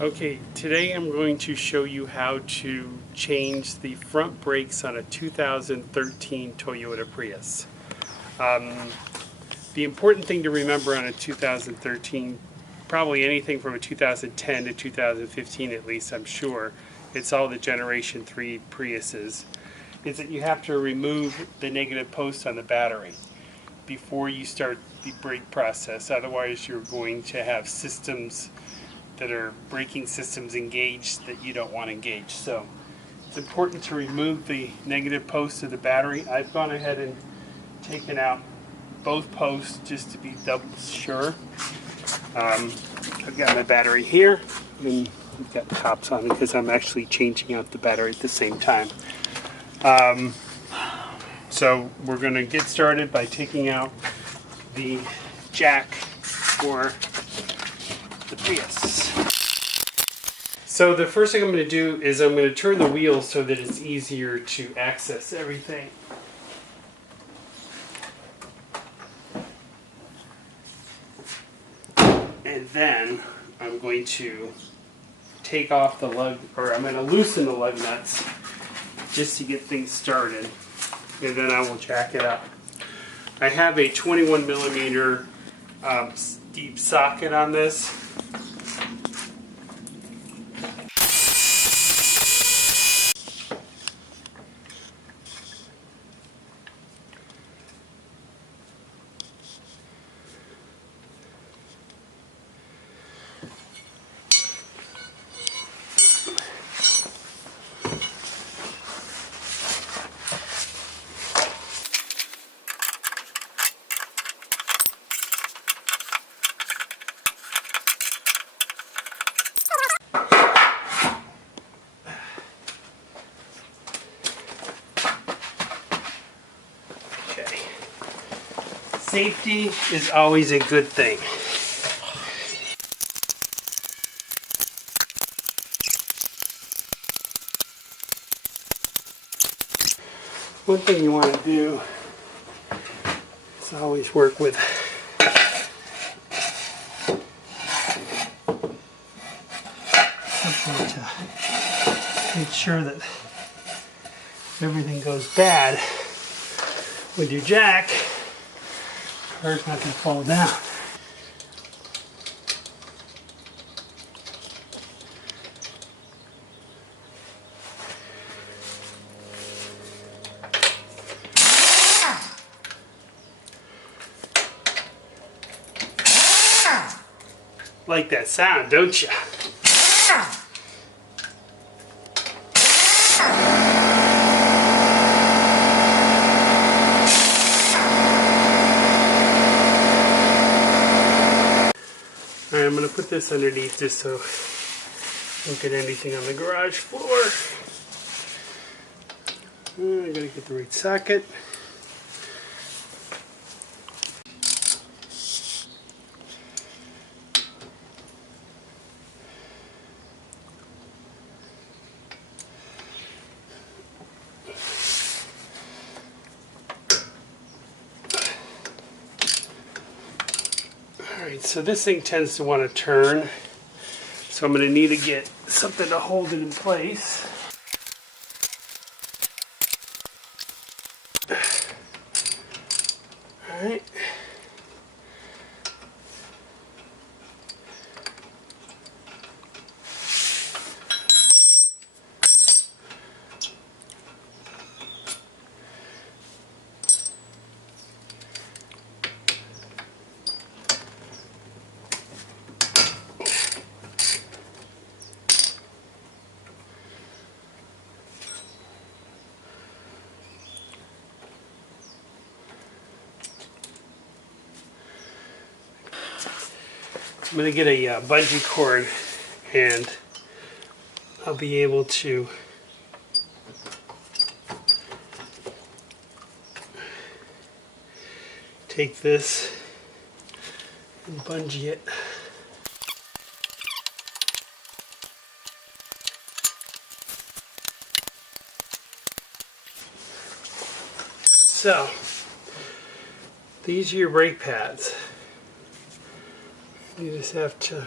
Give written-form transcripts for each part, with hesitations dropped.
Okay, today I'm going to show you how to change the front brakes on a 2013 Toyota Prius. The important thing to remember on a 2013, probably anything from a 2010 to 2015 at least, I'm sure, it's all the Generation 3 Priuses, is that you have to remove the negative post on the battery before you start the brake process. Otherwise you're going to have systems that are braking systems engaged that you don't want engaged. So it's important to remove the negative post of the battery. I've gone ahead and taken out both posts just to be double sure. I've got my battery here, and I've got tops on it because I'm actually changing out the battery at the same time. So we're going to get started by taking out the jack for the Prius. So the first thing I'm going to do is I'm going to turn the wheel so that it's easier to access everything. And then I'm going to take off the lug, or I'm going to loosen the lug nuts just to get things started. And then I will jack it up. I have a 21 millimeter deep socket on this. Safety is always a good thing. One thing you want to do is always work with something to make sure that everything goes bad with your jack. Car's not going to fall down. Like that sound, don't you? Alright, I'm going to put this underneath just so I don't get anything on the garage floor. I got to get the right socket. Alright, so this thing tends to want to turn, so I'm going to need to get something to hold it in place. Alright. I'm going to get a bungee cord, and I'll be able to take this and bungee it. So, these are your brake pads. You just have to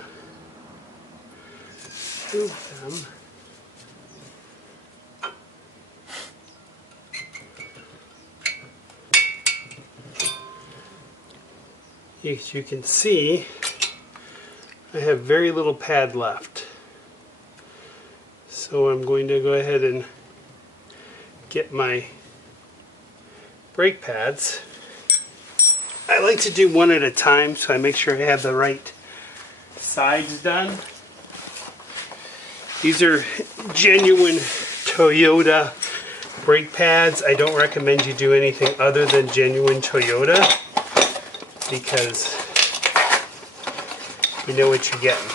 move them. As you can see, I have very little pad left. So I'm going to go ahead and get my brake pads. I like to do one at a time so I make sure I have the right sides done. These are genuine Toyota brake pads. I don't recommend you do anything other than genuine Toyota because you know what you're getting.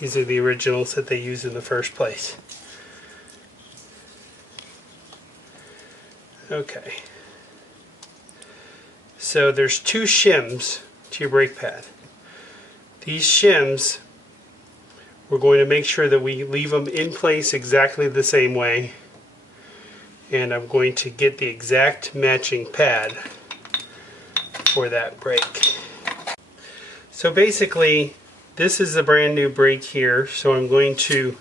These are the originals that they use in the first place. Okay. So there's two shims to your brake pad. These shims, we're going to make sure that we leave them in place exactly the same way. And I'm going to get the exact matching pad for that brake. So basically, this is a brand new brake here, so I'm going to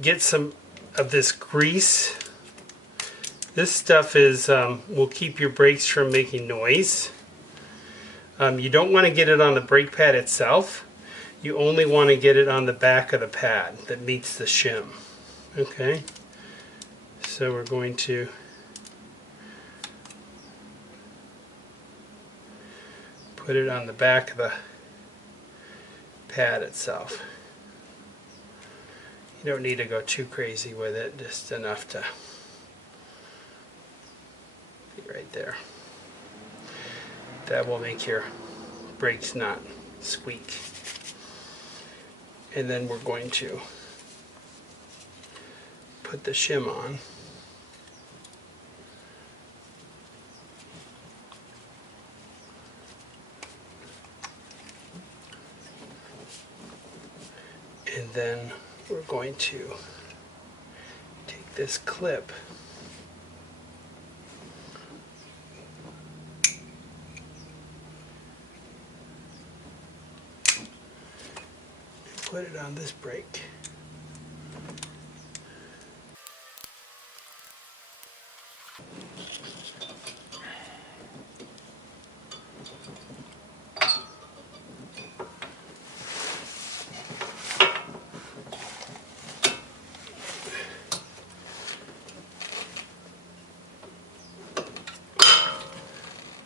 get some of this grease. This stuff is will keep your brakes from making noise. You don't want to get it on the brake pad itself. You only want to get it on the back of the pad that meets the shim. Okay, so we're going to put it on the back of the pad itself. You don't need to go too crazy with it, just enough to be right there. That will make your brakes not squeak. And then we're going to put the shim on. And then we're going to take this clip and put it on this brake.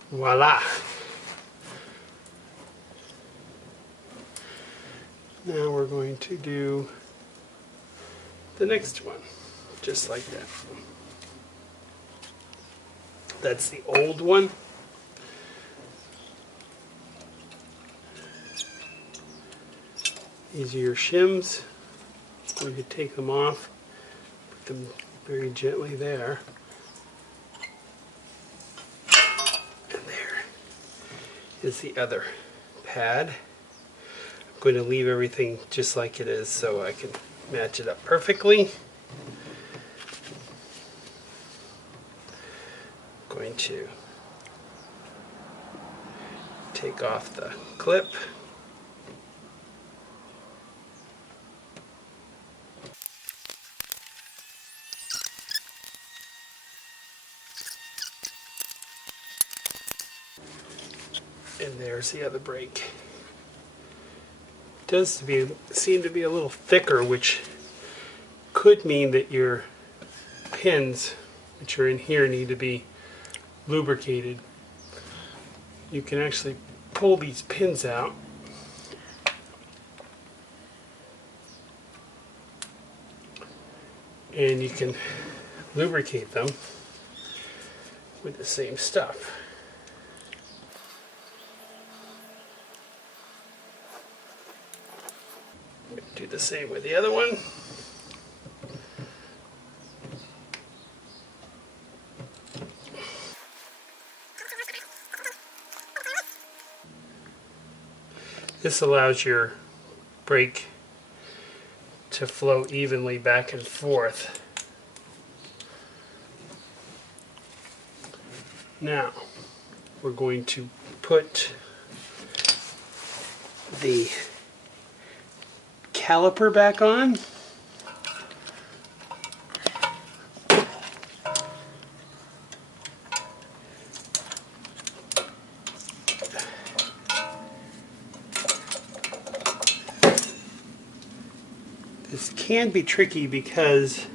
Voila! Now we're going to do the next one, just like that. That's the old one. These are your shims. You can take them off, put them very gently there. Is the other pad. I'm going to leave everything just like it is so I can match it up perfectly. I'm going to take off the clip. And there's the other brake. It does seem to be a little thicker, which could mean that your pins, which are in here, need to be lubricated. You can actually pull these pins out and you can lubricate them with the same stuff. Do the same with the other one. This allows your brake to flow evenly back and forth. Now, we're going to put the caliper back on. This can be tricky because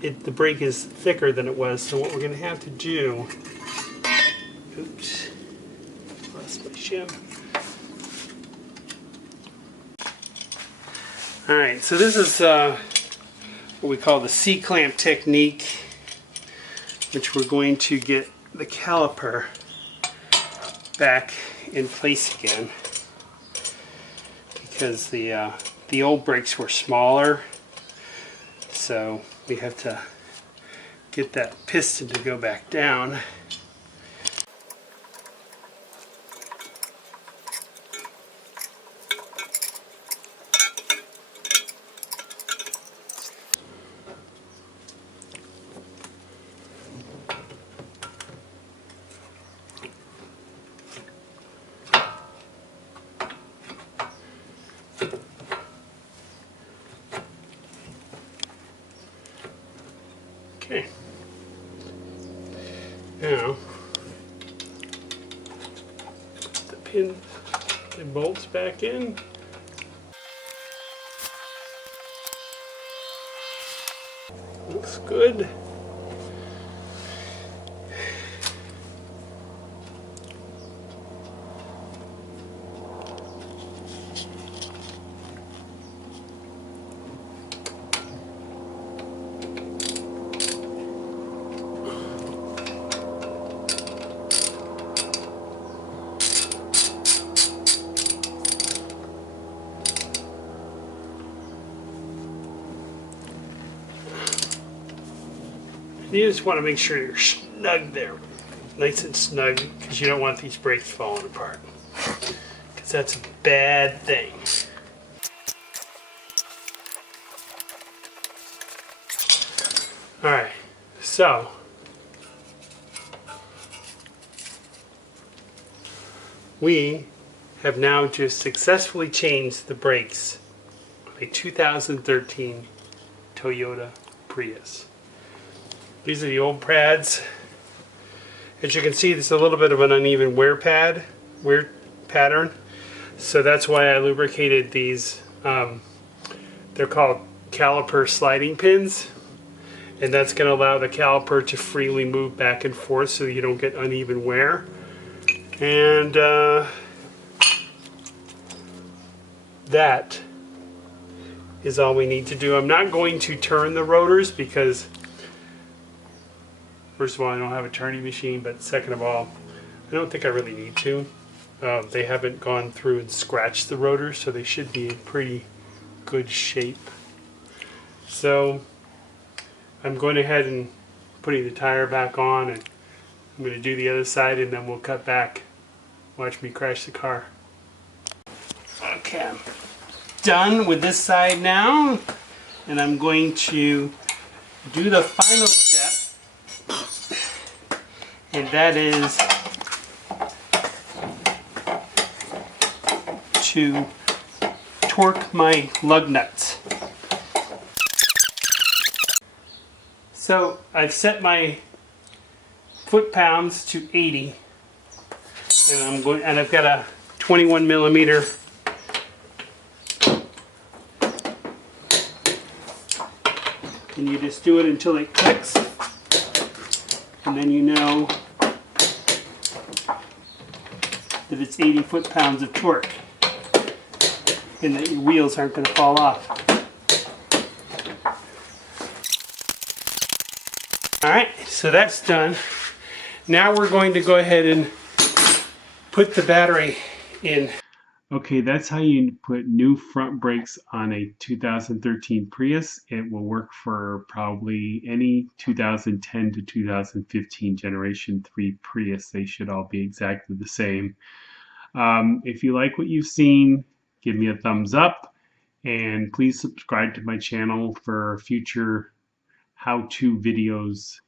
the brake is thicker than it was, so what we're going to have to do, oops, lost my shim. Alright, so this is what we call the C-clamp technique, which we're going to get the caliper back in place again, because the old brakes were smaller, so we have to get that piston to go back down. Okay. Now, put the pin and bolts back in. Looks good. You just want to make sure you're snug there, nice and snug, because you don't want these brakes falling apart, because that's a bad thing. Alright, so we have now just successfully changed the brakes of a 2013 Toyota Prius. These are the old pads. As you can see, there's a little bit of an uneven wear pattern. So that's why I lubricated these. They're called caliper sliding pins. And that's going to allow the caliper to freely move back and forth so you don't get uneven wear. And that is all we need to do. I'm not going to turn the rotors because, first of all, I don't have a turning machine, but second of all, I don't think I really need to. They haven't gone through and scratched the rotors, so they should be in pretty good shape. So I'm going ahead and putting the tire back on, and I'm going to do the other side, and then we'll cut back. Watch me crash the car. Okay, I'm done with this side now, and I'm going to do the final step. And that is to torque my lug nuts. So I've set my foot-pounds to 80, and I've got a 21 millimeter and you just do it until it clicks. And then you know that it's 80 foot-pounds of torque and that your wheels aren't going to fall off. Alright, so that's done. Now we're going to go ahead and put the battery in. Okay, that's how you put new front brakes on a 2013 Prius. It will work for probably any 2010 to 2015 Generation 3 Prius. They should all be exactly the same. If you like what you've seen, give me a thumbs up, and please subscribe to my channel for future how-to videos